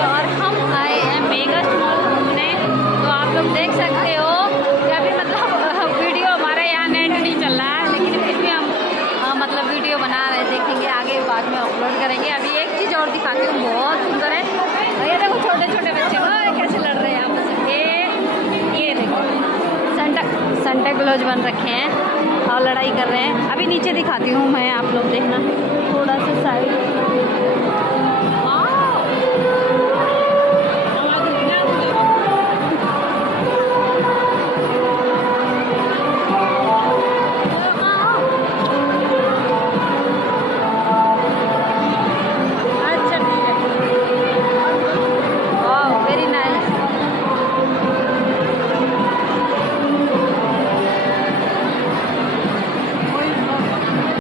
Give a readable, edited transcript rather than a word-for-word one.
और हम आए हैं मेगा स्मॉल घूमने। तो आप लोग देख सकते हो कि अभी मतलब वीडियो हमारे यहाँ नेट नहीं चल रहा है, लेकिन फिर भी हम मतलब वीडियो बना रहे, देखेंगे आगे बाद में अपलोड करेंगे। अभी एक चीज़ और दिखाती हूँ, बहुत सुंदर है। ये देखो छोटे छोटे बच्चे कैसे लड़ रहे हैं आपस में। ये देखो संटा क्लॉज बन रखे हैं और लड़ाई कर रहे हैं। अभी नीचे दिखाती हूँ मैं, आप लोग देखना थोड़ा सा साइड।